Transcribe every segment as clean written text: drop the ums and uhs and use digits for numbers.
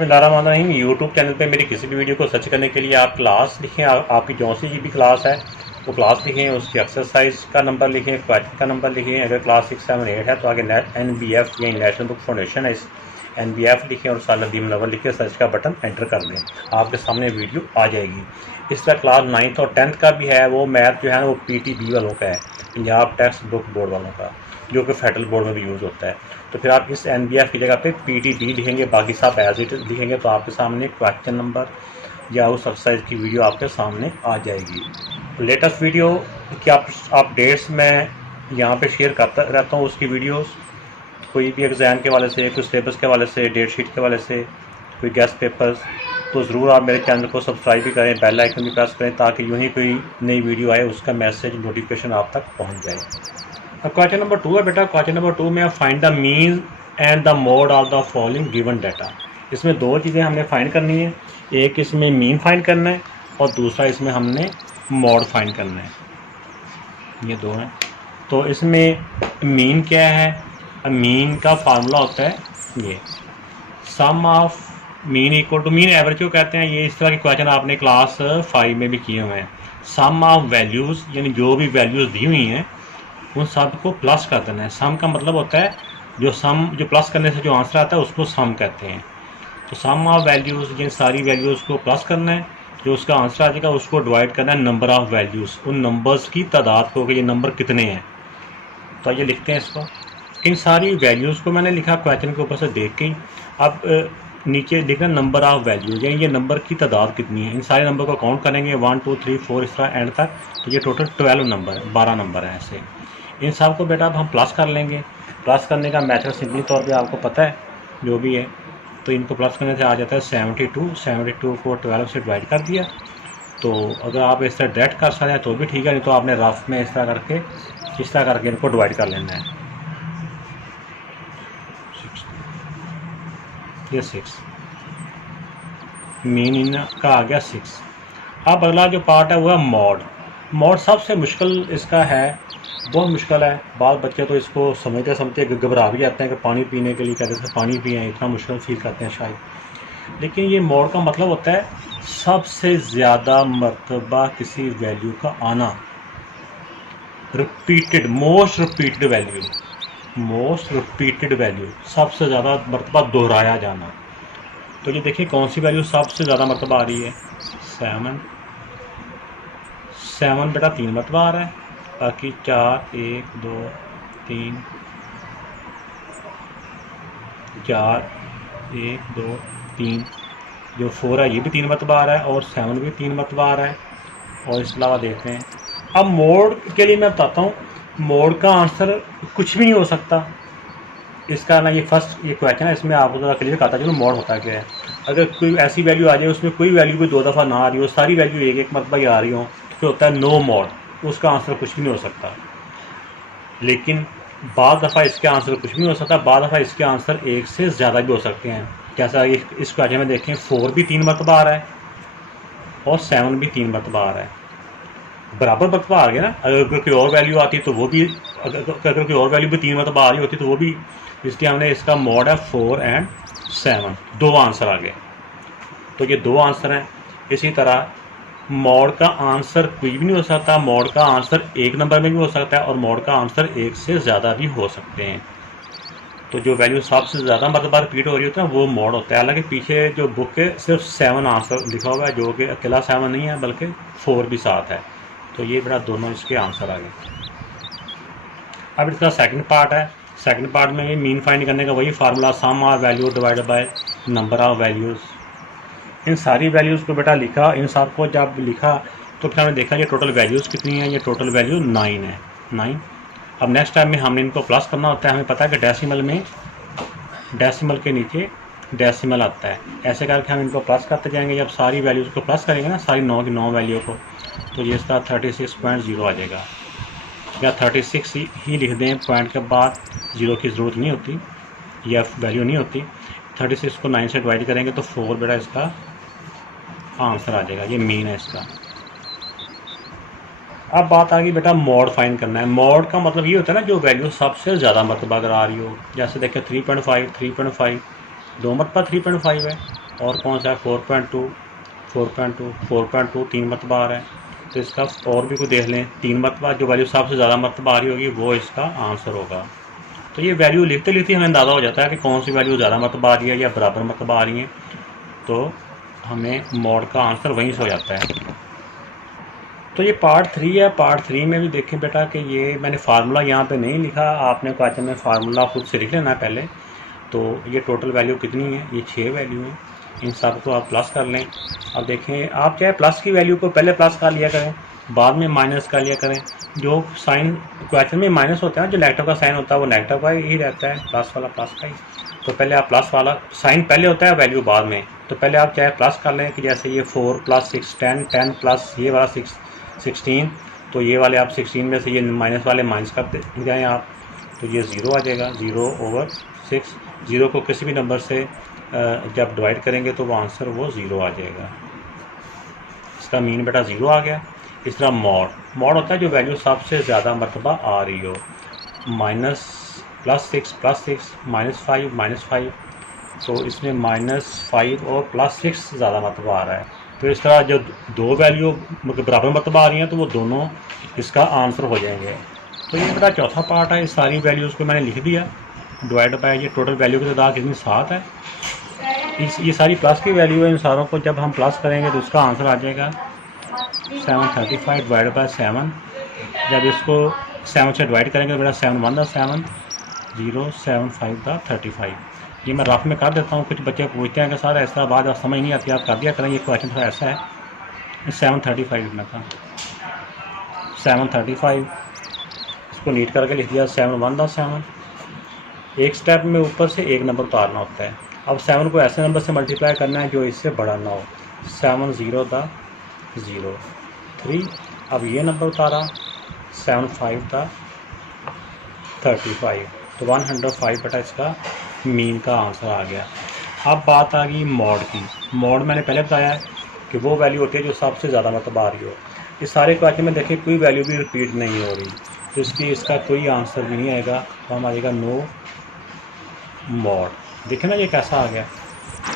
बिस्मिल्लाहिर्रहमानिर्रहीम। YouTube channel पे मेरी किसी भी वीडियो को सर्च करने के लिए आप क्लास लिखें, आपकी जो सी भी क्लास है वो क्लास लिखें, उसकी एक्सरसाइज का नंबर लिखें, क्वेश्चन का नंबर लिखें। अगर क्लास 6, 7, 8 है तो आगे NBF या नेशनल बुक फाउंडेशन है, इस NBF लिखें और साल नदीम नंबर लिखे, सर्च का बटन एंटर कर दें, आपके सामने वीडियो आ जाएगी। इस तरह क्लास 9th और 10th का भी है, वो मैथ जो है वो PTB वालों का है, पंजाब टेक्स्ट बुक बोर्ड वालों का, जो कि फेडरल बोर्ड में भी यूज़ होता है। तो फिर आप इस NBF की जगह पे PTB लिखेंगे, बाकी सब एज इट लिखेंगे तो आपके सामने क्वेश्चन नंबर या उस एक्सरसाइज की वीडियो आपके सामने आ जाएगी। लेटेस्ट वीडियो की आप अपडेट्स मैं यहाँ पे शेयर करता रहता हूँ, उसकी वीडियोस कोई भी एग्ज़ाम के हवाले से, कोई सिलेबस के हवाले से, डेट शीट के हवाले से, कोई गेस्ट पेपर्स, तो ज़रूर आप मेरे चैनल को सब्सक्राइब भी करें, बेल आइकन भी प्रेस करें, ताकि यूँ ही कोई नई वीडियो आए उसका मैसेज नोटिफिकेशन आप तक पहुँच जाए। अब क्वेश्चन नंबर 2 है बेटा। क्वेश्चन नंबर 2 में find the mean and the mode of the following given data. इसमें दो चीज़ें हमने फाइंड करनी है, एक इसमें मीन फाइंड करना है और दूसरा इसमें हमने मोड फाइंड करना है। ये दो हैं। तो इसमें मीन क्या है? मीन का फार्मूला होता है ये, sum of mean equal to mean average को कहते हैं। ये इस तरह के क्वेश्चन आपने क्लास 5 में भी किए हुए हैं। सम ऑफ वैल्यूज़, यानी जो भी वैल्यूज़ दी हुई हैं उन सब को प्लस कर देना है। सम का मतलब होता है जो प्लस करने से जो आंसर आता है उसको सम कहते हैं। तो सम ऑफ वैल्यूज़, जिन सारी वैल्यूज़ को प्लस करना है, जो उसका आंसर आ जाएगा उसको डिवाइड करना है नंबर ऑफ़ वैल्यूज़, उन नंबर्स की तादाद को कि ये नंबर कितने हैं। तो आइए लिखते हैं इसको। इन सारी वैल्यूज़ को मैंने लिखा क्वेश्चन के ऊपर से देख के। अब नीचे लिखना नंबर ऑफ़ वैल्यूज़, यानी ये नंबर की तादाद कितनी है। इन सारे नंबर को काउंट करेंगे 1 2 3 4 इस तरह एंड तक, तो ये टोटल 12 नंबर, 12 नंबर है ऐसे। इन सब को बेटा अब हम प्लस कर लेंगे। प्लस करने का मेथड सिंपली तौर पे आपको पता है जो भी है। तो इनको प्लस करने से आ जाता है 72 को 12 से डिवाइड कर दिया। तो अगर आप इस तरह डायरेक्ट कर सकते हैं तो भी ठीक है, नहीं तो आपने रफ में इस तरह करके इनको डिवाइड कर लेना है। ये 6 मीन इनका आ गया 6। अब अगला जो पार्ट है वो है मॉड। मॉड सबसे मुश्किल इसका है, बहुत मुश्किल है। बाल बच्चे तो इसको समझते समझते घबरा भी जाते हैं कि पानी पीने के लिए कहते हैं पानी पिए, इतना मुश्किल फील करते हैं शायद। लेकिन ये मॉड का मतलब होता है सबसे ज़्यादा मरतबा किसी वैल्यू का आना, रिपीटेड, मोस्ट रिपीटेड वैल्यू, सबसे ज़्यादा मरतबा दोहराया जाना। तो ये देखिए कौन सी वैल्यू सबसे ज़्यादा मरतबा आ रही है। 7 बेटा 3 मरतबा आ रहा है, बाकी 4 1 2 3 4 1 2 3, जो 4 है ये भी 3 मरतबा आ रहा है और 7 भी 3 मरतबा आ रहा है। और इसके अलावा देखते हैं, अब मोड के लिए मैं बताता हूँ। मोड का आंसर कुछ भी नहीं हो सकता। इसका ना ये क्वेश्चन है, इसमें आपको ज़रा क्लियर करता चलो मोड होता क्या है। अगर कोई ऐसी वैल्यू आ जाए उसमें कोई वैल्यू भी 2 दफ़ा ना आ रही हो, सारी वैल्यू एक मरतबा ही आ रही हो, तो फिर होता है नो मोड, उसका आंसर कुछ भी नहीं हो सकता। लेकिन बाद दफ़ा इसके आंसर कुछ भी नहीं हो सकता, बाद दफ़ा इसके आंसर एक से ज़्यादा भी हो सकते हैं। जैसा इस क्वेश्चन में देखें 4 भी 3 मरतबा आ रहा है और 7 भी 3 मरतबा आ रहा है, बराबर मरतबा आ गया ना। अगर कोई और वैल्यू आती तो वो भी, अगर कोई और वैल्यू भी 3 मरतबा आ रही होती तो वो भी, इसलिए हमने इसका मोड है 4 और 7, 2 आंसर आ गए। तो ये 2 आंसर हैं। इसी तरह मोड का आंसर कोई भी नहीं हो सकता, मोड का आंसर एक नंबर में भी हो सकता है और मोड का आंसर एक से ज़्यादा भी हो सकते हैं। तो जो वैल्यू सबसे ज़्यादा मरतबा रिपीट हो रही होती है वो मोड होता है। हालांकि पीछे जो बुक है सिर्फ 7 आंसर लिखा हुआ है, जो कि अकेला 7 नहीं है बल्कि 4 भी साथ है। तो ये बेटा दोनों इसके आंसर आ गए। अब इसका सेकंड पार्ट है। सेकंड पार्ट में भी मीन फाइंड करने का वही formula, sum of value divided by number of values. इन सारी वैल्यूज़ को बेटा लिखा, इन सब को जब लिखा तो फिर हमने देखा ये टोटल वैल्यूज़ कितनी है। ये टोटल वैल्यू 9 है, 9। अब नेक्स्ट टाइम में हमने इनको प्लस करना होता है। हमें पता है कि डेसिमल में, डेसिमल के नीचे डेसिमल आता है, ऐसे करके हम इनको प्लस करते जाएंगे। जब सारी वैल्यूज़ को प्लस करेंगे ना, सारी 9 की 9 वैल्यू को, तो ये इसका 36.0 आ जाएगा। या 36 ही लिख दें, पॉइंट के बाद 0 की ज़रूरत नहीं होती या वैल्यू नहीं होती। 36 को 9 से डिवाइड करेंगे तो 4 बेटा इसका आंसर आ जाएगा। ये मीन है इसका। अब बात आ गई बेटा मोड फाइंड करना है। मोड का मतलब ये होता है ना जो वैल्यू सबसे ज़्यादा मरतबा अगर आ रही हो। जैसे देखिए 3.5 2 मरतबा 3.5 है, और कौन सा है 4.2 4.2 4.2 3 मरतबा आ रहा है। तो इसका और भी कोई देख लें, 3 मरतबा जो वैल्यू सबसे ज़्यादा मरतबा आ रही होगी वो इसका आंसर होगा। तो ये वैल्यू लिखते लिखते हमें अंदाज़ा हो जाता है कि कौन सी वैल्यू ज़्यादा मरतबा आ रही है या बराबर मरतबा आ रही है, तो हमें मॉड का आंसर वहीं से हो जाता है। तो ये पार्ट 3 है। पार्ट 3 में भी देखें बेटा कि ये मैंने फार्मूला यहाँ पे नहीं लिखा, आपने क्वेश्चन में फार्मूला खुद से लिख लेना है पहले। तो ये टोटल वैल्यू कितनी है, ये 6 वैल्यू है, इन सब को आप प्लस कर लें। अब देखें, आप चाहे प्लस की वैल्यू को पहले प्लस कर लिया करें, बाद में माइनस कर लिया करें। जो साइन क्वेश्चन में माइनस होता है, जो नेगेटिव का साइन होता है वो नेगेटिव का ही रहता है, प्लस वाला प्लस का ही। तो पहले आप प्लस वाला साइन पहले होता है, वैल्यू बाद में। तो पहले आप चाहे प्लस कर लें कि जैसे ये 4 + 6 10 10 प्लस ये वाला 16, तो ये वाले आप 16 में से ये माइनस वाले माइनस करते जाएँ आप, तो ये 0 आ जाएगा। 0/6, 0 को किसी भी नंबर से जब डिवाइड करेंगे तो वो आंसर वो 0 आ जाएगा। इसका मीन बेटा 0 आ गया। इस तरह मॉड होता है जो वैल्यू सबसे ज़्यादा मरतबा आ रही हो, -+6 +6 -5 -5, तो इसमें -5 और +6 ज़्यादा मरतबा आ रहा है। तो इस तरह जो दो वैल्यू बराबर मरतबा आ रही हैं तो वो दोनों इसका आंसर हो जाएंगे। तो ये बेटा चौथा पार्ट है। इस सारी वैल्यूज़ को मैंने लिख दिया, डिवाइड बाय ये टोटल वैल्यू की तादाद कितनी 7 है। ये सारी प्लस की वैल्यू है, इन सारों को जब हम प्लस करेंगे तो इसका आंसर आ जाएगा 735 डिवाइड बाय 7। जब इसको 7 से डिवाइड करेंगे तो बेटा 7 1 7 0 7 5 35। ये मैं रफ में कर देता हूँ, कुछ बच्चे पूछते हैं कि सर ऐसा बात आप समझ नहीं आती, आप कर दिया करें। ये क्वेश्चन थोड़ा ऐसा है, 735 लिखना था, 735 इसको नीट करके लिख दिया, 7 1 7। एक स्टेप में ऊपर से एक नंबर उतारना होता है। अब 7 को ऐसे नंबर से मल्टीप्लाई करना है जो इससे बड़ा ना हो। 7 0 0 3। अब ये नंबर उतारा, 7 5 35, तो 105 बेटा इसका मीन का आंसर आ गया। अब बात आ गई मॉड की। मॉड मैंने पहले बताया कि वो वैल्यू होती है जो सबसे ज़्यादा मरतबा आ रही हो। इस सारे क्वेश्चन में देखिए कोई वैल्यू भी रिपीट नहीं हो रही, तो इसका कोई आंसर भी नहीं आएगा, तो हम आएगा नो मॉड। देखें ना ये कैसा आ गया,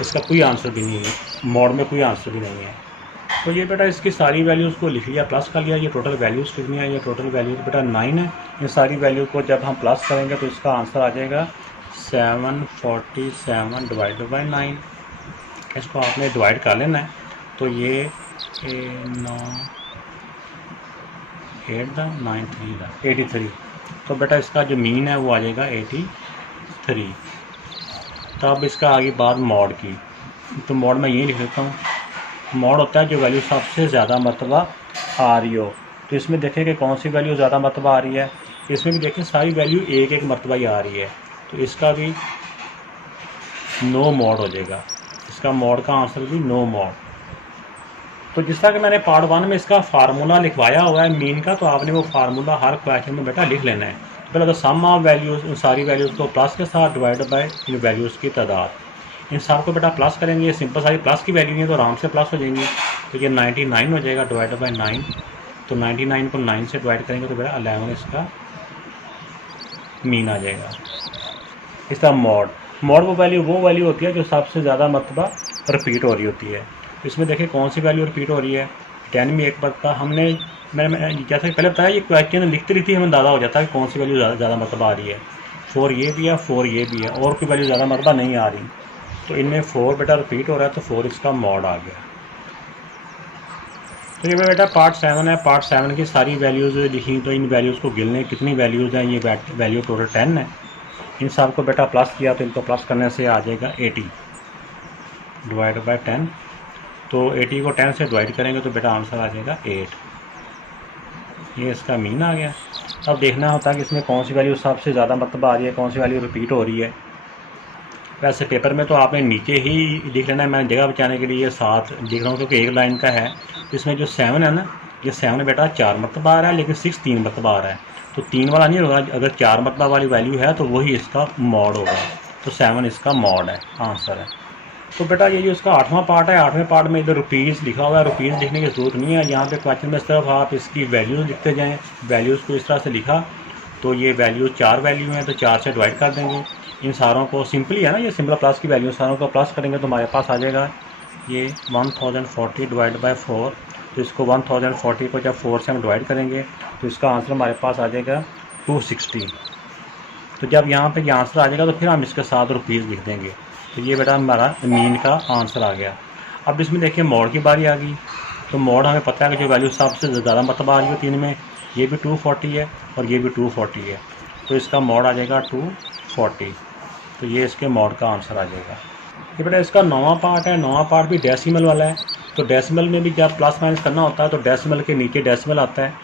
इसका कोई आंसर भी नहीं है, मॉड में कोई आंसर भी नहीं है। तो ये बेटा इसकी सारी वैल्यूज़ को लिख लिया, प्लस कर लिया। ये टोटल वैल्यूज़ कितनी है, ये टोटल वैल्यूज़ बेटा 9 है। इन सारी वैल्यू को जब हम प्लस करेंगे तो इसका आंसर आ जाएगा 747 डिवाइड बाई 9। इसको आपने डिवाइड कर लेना है, तो ये 9 8 9 3 83। तो बेटा इसका जो मीन है वो आ जाएगा 83। तब इसका आगे बात मॉड की, तो मॉड मैं यही लिख देता हूँ। मॉड होता है जो वैल्यू सबसे ज़्यादा मरतबा आ रही हो। तो इसमें देखें कि कौन सी वैल्यू ज़्यादा मरतबा आ रही है। इसमें भी देखें सारी वैल्यू एक एक मरतबा ही आ रही है, तो इसका भी नो मॉड हो जाएगा। इसका मॉड का आंसर भी नो मॉड। तो जिस तरह कि मैंने पार्ट 1 में इसका फार्मूला लिखवाया हुआ है मीन का, तो आपने वो फार्मूला हर क्वेश्चन में बेटा लिख लेना है। पहले तो सम ऑफ वैल्यूज़, उन सारी वैल्यूज़ को प्लस के साथ डिवाइड बाय इन वैल्यूज़ की तादाद। इन सब को बेटा प्लस करेंगे, ये सिंपल सारी प्लस की वैल्यू है तो आराम से प्लस हो जाएंगी। तो ये 99 हो जाएगा डिवाइड बाय 9। तो 99 को 9 से डिवाइड करेंगे तो बेटा 11 इसका मीन आ जाएगा। इस तरह मॉड वो वैल्यू होती है जो सबसे ज़्यादा मरतबा रिपीट हो रही होती है। इसमें देखिए कौन सी वैल्यू रिपीट हो रही है। 10 में एक मरतबा मैंने जैसे पहले बताया, ये क्वेश्चन लिखते लिखते हमें अंदाज़ा हो जाता है कि कौन सी वैल्यू ज़्यादा मरतबा आ रही है। 4 ये भी है, 4 ये भी है, और कोई वैल्यू ज़्यादा मरतबा नहीं आ रही। तो इनमें 4 बेटा रिपीट हो रहा है, तो 4 इसका मॉड आ गया। तो ये बेटा पार्ट 7 है। पार्ट 7 की सारी वैल्यूज़ लिखी, तो इन वैल्यूज़ को गिनने कितनी वैल्यूज़ हैं। ये वैल्यू टोटल 10 है। इन सब को बेटा प्लस किया तो इनको प्लस करने से आ जाएगा 80 डिवाइड बाय 10। तो 80 को 10 से डिवाइड करेंगे तो बेटा आंसर आ जाएगा 8। ये इसका मीन आ गया। अब देखना होता है कि इसमें कौन सी वैल्यू सबसे ज़्यादा मरतबा आ रही है, कौन सी वैल्यू रिपीट हो रही है। वैसे पेपर में तो आपने नीचे ही लिख लेना है, मैंने जगह बचाने के लिए ये 7 लिख रहा हूँ क्योंकि एक लाइन का है। इसमें जो 7 है ना, ये 7 बेटा 4 मरतबा आ रहा है, लेकिन 6 3 मरतबा आ रहा है। तो 3 वाला नहीं होगा, अगर 4 मरतबा वाली वैल्यू है तो वही इसका मॉड होगा। तो 7 इसका मॉड है, आंसर है। तो बेटा ये जो इसका 8वां पार्ट है, 8वें पार्ट में इधर रुपीज़ लिखा हुआ है। रुपीज़ लिखने की ज़रूरत नहीं है, यहाँ पे क्वेश्चन में सिर्फ आप इसकी वैल्यूज़ लिखते जाएँ। वैल्यूज़ को इस तरह से लिखा तो ये वैल्यू 4 वैल्यू हैं, तो 4 से डिवाइड कर देंगे इन सारों को। सिंपली है ना, ये सिंपल प्लस की वैल्यू सारों को प्लस करेंगे तो हमारे पास आ जाएगा ये 1040 डिवाइड बाई 4। तो इसको 1040 को जब 4 से हम डिवाइड करेंगे तो इसका आंसर हमारे पास आ जाएगा 260। तो जब यहाँ पे ये आंसर आ जाएगा तो फिर हम इसके साथ रुपीज़ लिख देंगे। तो ये बेटा हमारा मीन का आंसर आ गया। अब इसमें देखिए मोड की बारी आ गई। तो मोड हमें पता है कि जो वैल्यू सबसे ज़्यादा मतलब आ रही है 3 में, ये भी 240 है और ये भी 240 है, तो इसका मोड आ जाएगा 240। तो ये इसके मोड का आंसर आ जाएगा। ये बेटा इसका 9वां पार्ट है। 9वां पार्ट भी डेसिमल वाला है। तो डेसिमल में भी जब प्लस माइनस करना होता है तो डेसिमल के नीचे डेसिमल आता है,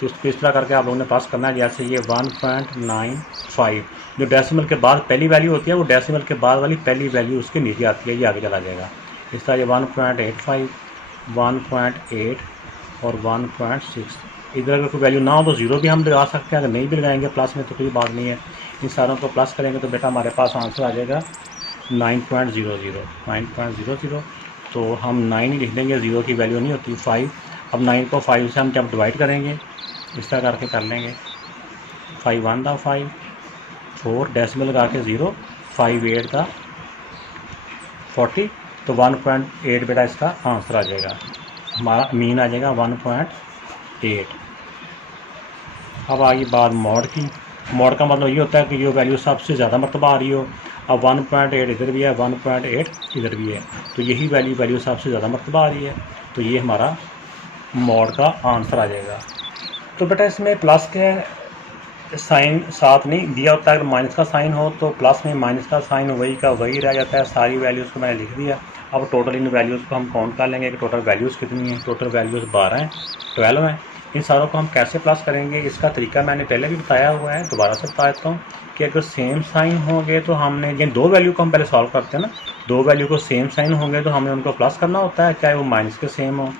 तो इसको इस तरह करके आप लोगों ने पास करना है। जैसे ये 1.95 जो डेसिमल के बाद पहली वैल्यू होती है, वो डेसिमल के बाद वाली पहली वैल्यू उसके नीचे आती है, ये आगे चला जाएगा। इस तरह ये 1.85, 1.8 और 1.6। इधर अगर कोई वैल्यू ना हो तो ज़ीरो भी हम लगा सकते हैं, अगर नहीं भी लगाएंगे प्लस में तो कोई बात नहीं है। इन सारों को प्लस करेंगे तो बेटा हमारे पास आंसर आ जाएगा 9.00। तो हम 9 ही लिख देंगे, ज़ीरो की वैल्यू नहीं होती 5। अब 9 को 5 से हम जब डिवाइड करेंगे इस तरह करके कर लेंगे। 5 1 था 5, 4 डेसिमल लगा के 0, 5 8 था 40। तो 1.8 बेटा इसका आंसर आ जाएगा। हमारा मीन आ जाएगा 1.8। अब आगे बात मोड की। मोड का मतलब ये होता है कि जो वैल्यू सबसे ज़्यादा मरतबा आ रही हो। अब 1.8 इधर भी है, 1.8 इधर भी है, तो यही वैल्यू सबसे ज़्यादा मरतबा आ रही है, तो ये हमारा मोड का आंसर आ जाएगा। तो बेटा इसमें प्लस के साइन साथ नहीं दिया होता है, अगर माइनस का साइन हो तो प्लस में माइनस का साइन वही का वही रह जाता है। सारी वैल्यूज़ को मैंने लिख दिया। अब टोटल इन वैल्यूज़ को हम काउंट कर लेंगे कि टोटल वैल्यूज़ कितनी हैं। टोटल वैल्यूज़ 12 हैं, 12 हैं। इन सारों को हम कैसे प्लस करेंगे, इसका तरीका मैंने पहले भी बताया हुआ है, दोबारा से बता देता हूँ कि अगर सेम साइन होंगे तो हमने ये 2 वैल्यू को हम पहले सॉल्व करते हैं ना, 2 वैल्यू को सेम साइन होंगे तो हमने उनको प्लस करना होता है, चाहे वो माइनस के सेम हो।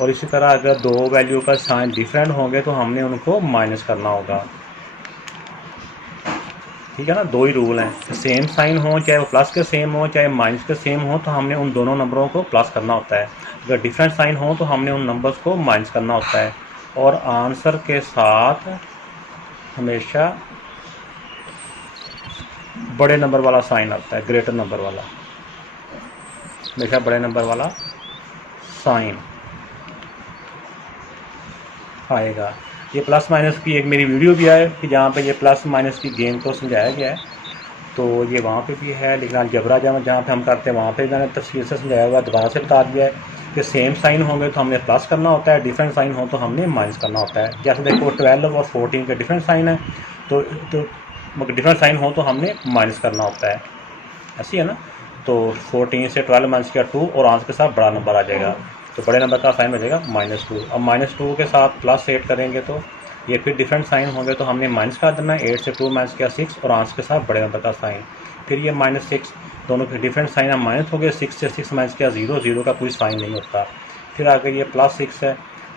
और इसी तरह अगर 2 वैल्यू का साइन डिफरेंट होंगे तो हमने उनको माइनस करना होगा। ठीक है ना, 2 ही रूल हैं। सेम साइन हो, चाहे वो प्लस के सेम हो चाहे माइनस के सेम हो, तो हमने उन दोनों नंबरों को प्लस करना होता है। अगर डिफरेंट साइन हो तो हमने उन नंबर्स को माइनस करना होता है। और आंसर के साथ हमेशा बड़े नंबर वाला साइन आता है, ग्रेटर नंबर वाला, हमेशा बड़े नंबर वाला साइन आएगा। ये प्लस माइनस की एक मेरी वीडियो भी है कि जहाँ पे ये प्लस माइनस की गेम को समझाया गया है, तो ये वहाँ पे भी है। लेकिन अलजबरा जहाँ पे हम करते हैं वहाँ पे मैंने तफसील से समझाया हुआ, दोबारा से बता दिया है कि सेम साइन होंगे तो हमने प्लस करना होता है, डिफरेंट साइन हो तो हमने माइनस करना होता है। जैसे देखो 12 और 14 के डिफरेंट साइन है, तो डिफरेंट साइन हो तो हमने माइनस करना होता है, ऐसी है ना। तो 14 से 12 माइनस किया 2 और आंसर के साथ बड़ा नंबर आ जाएगा, तो बड़े नंबर का साइन हो जाएगा -2। अब -2 के साथ +8 करेंगे तो ये फिर डिफरेंट साइन होंगे तो हमने माइनस कर देना है। 8 से 2 माइनस किया 6 और आंसर के साथ बड़े नंबर का साइन। फिर ये -6, दोनों के डिफरेंट साइन है, माइनस हो गए। 6 से 6 माइनस किया 0, 0 का कोई साइन नहीं होता। फिर आगे ये +6 है,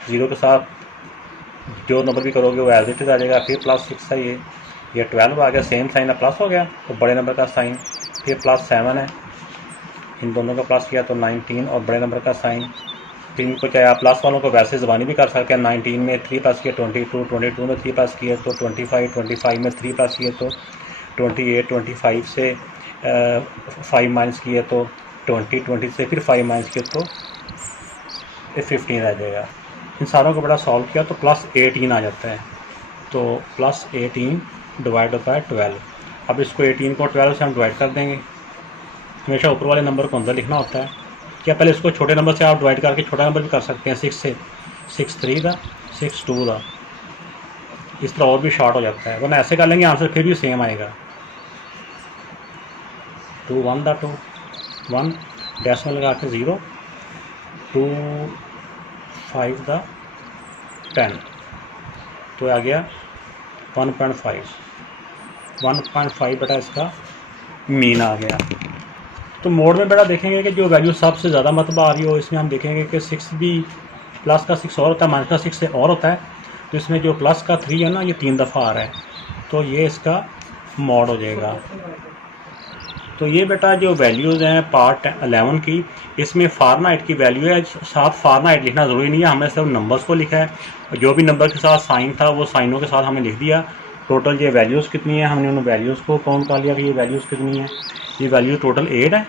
0 के साथ जो नंबर भी करोगे वो एज इट इज़ आ जाएगा। फिर +6 है, ये 12 आ गया, सेम साइन है, प्लस हो गया तो बड़े नंबर का साइन। फिर +7 है, इन दोनों का प्लस किया तो 19 और बड़े नंबर का साइन। फिर इनको चाहे आप प्लस वालों को वैसे ज़बानी भी कर सकते हैं। 19 में 3 प्लस किए 22, 22 में 3 प्लस किए तो 25, 25 में 3 प्लस किए तो 28, 25 से 5 माइनस किए तो 20, 20 से फिर 5 माइनस किए तो 15 आ जाएगा। इन सारों को बड़ा सॉल्व किया तो +18 आ जाता है। तो +18 डिवाइड होता है 12। अब इसको 18 को 12 से हम डिवाइड कर देंगे। हमेशा ऊपर वाले नंबर को अंदर लिखना होता है। क्या पहले इसको छोटे नंबर से आप डिवाइड करके छोटा नंबर भी कर सकते हैं। 6 से 6 3 था, 6 2 था, इस तरह और भी शॉर्ट हो जाता है, वरना ऐसे कर लेंगे आंसर फिर भी सेम आएगा। 2 1 था 2 1 डेसिमल लगा के 0, 2 5 था 10, तो आ गया 1.5 बेटा इसका मीन आ गया। तो मोड में बेटा देखेंगे कि जो वैल्यू सबसे ज़्यादा मतबा आ रही हो, इसमें हम देखेंगे कि 6 भी प्लस का 6 और होता है, माइनस का 6 से और होता है। तो इसमें जो प्लस का 3 है ना, ये 3 दफ़ा आ रहा है, तो ये इसका मोड हो जाएगा। तो ये बेटा जो वैल्यूज़ हैं पार्ट 11 की, इसमें फ़ारेनहाइट की वैल्यू है, साथ फ़ारेनहाइट लिखना ज़रूरी नहीं है, हमने सिर्फ नंबर्स को लिखा है। जो भी नंबर के साथ साइन था वो साइनों के साथ हमने लिख दिया। टोटल ये वैल्यूज़ कितनी है, हमने उन वैल्यूज़ को काउंट कर लिया कि ये वैल्यूज़ कितनी है। ये वैल्यू टोटल 8 है।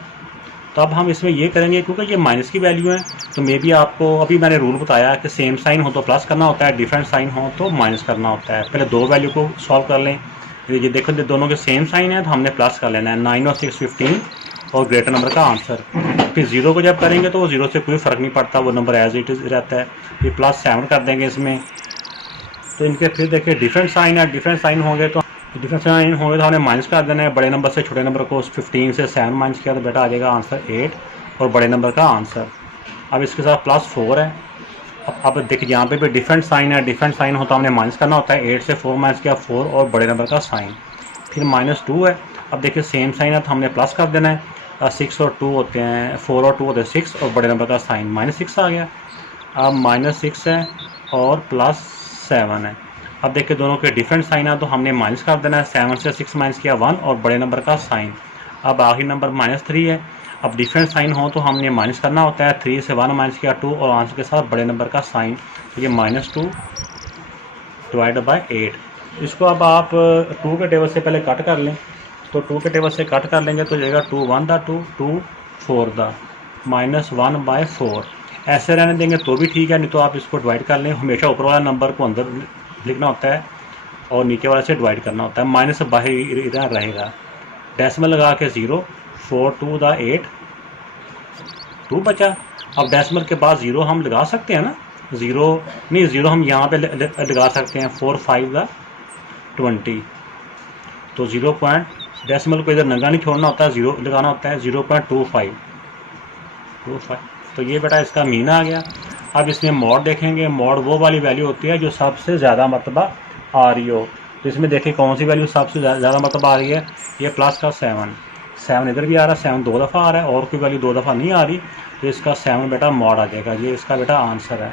तो अब हम इसमें ये करेंगे, क्योंकि ये माइनस की वैल्यू है तो मे बी आपको अभी मैंने रूल बताया कि सेम साइन हो तो प्लस करना होता है, डिफरेंट साइन हो तो माइनस करना होता है। पहले दो वैल्यू को सॉल्व कर लें। ये देखो दोनों के सेम साइन है तो हमने प्लस कर लेना है। 9 और 6 15 और ग्रेटर नंबर का आंसर। फिर जीरो को जब करेंगे तो वो जीरो से कोई फ़र्क नहीं पड़ता, वो नंबर एज इट इज़ रहता है। फिर +7 कर देंगे इसमें। तो इनके फिर देखिए डिफरेंट साइन है, डिफरेंट साइन होंगे तो हमने माइनस कर देना है। बड़े नंबर से छोटे नंबर को 15 से 7 माइनस किया तो बेटा आ जाएगा आंसर 8 और बड़े नंबर का आंसर। अब इसके साथ +4 है। अब देखिए यहाँ पे भी डिफरेंट साइन है, डिफरेंट साइन हो तो हमने माइनस करना होता है। 8 से 4 माइनस किया 4 और बड़े नंबर का साइन। फिर -2 है। अब देखिए सेम साइन है तो हमने प्लस कर देना है। 6 और 2 होते हैं, 4 और 2 होते हैं 6 और बड़े नंबर का साइन -6 आ गया। अब -6 है और +7 है। अब देखिए दोनों के डिफरेंट साइन है तो हमने माइनस कर देना है। 7 से 6 माइनस किया 1 और बड़े नंबर का साइन। अब आखिरी नंबर -3 है। अब डिफरेंट साइन हो तो हमने माइनस करना होता है। 3 से 1 माइनस किया 2 और आंसर के साथ बड़े नंबर का साइन। तो ये -2 डिवाइड बाय 8। इसको अब आप 2 के टेबल से पहले कट कर लें। तो 2 के टेबल से कट कर लेंगे तो जाएगा 2 1 दा 2 2 4 दा -1/4। ऐसे रहने देंगे तो भी ठीक है, नहीं तो आप इसको डिवाइड कर लें। हमेशा ऊपर वाला नंबर को अंदर लिखना होता है और नीचे वाले से डिवाइड करना होता है। माइनस बाहर इधर रहेगा। डेसिमल लगा के 0 4 2 दा 8 2 बचा। अब डेसिमल के बाद 0 हम लगा सकते हैं ना, 0 नहीं 0 हम यहाँ पे लगा सकते हैं। 4 5 दा 20। तो 0 पॉइंट डेसिमल को इधर नंगा नहीं छोड़ना होता है, 0 लगाना होता है। 0.25। तो ये बेटा इसका मीन आ गया। अब इसमें मॉड देखेंगे। मॉड वो वाली वैल्यू होती है जो सबसे ज़्यादा मरतबा आ रही हो। तो इसमें देखिए कौन सी वैल्यू सबसे ज़्यादा मरतबा आ रही है। ये प्लस का 7 इधर भी आ रहा है, 7 2 दफ़ा आ रहा है और कोई वैल्यू 2 दफ़ा नहीं आ रही। तो इसका 7 बेटा मॉड आ जाएगा। ये इसका बेटा आंसर है।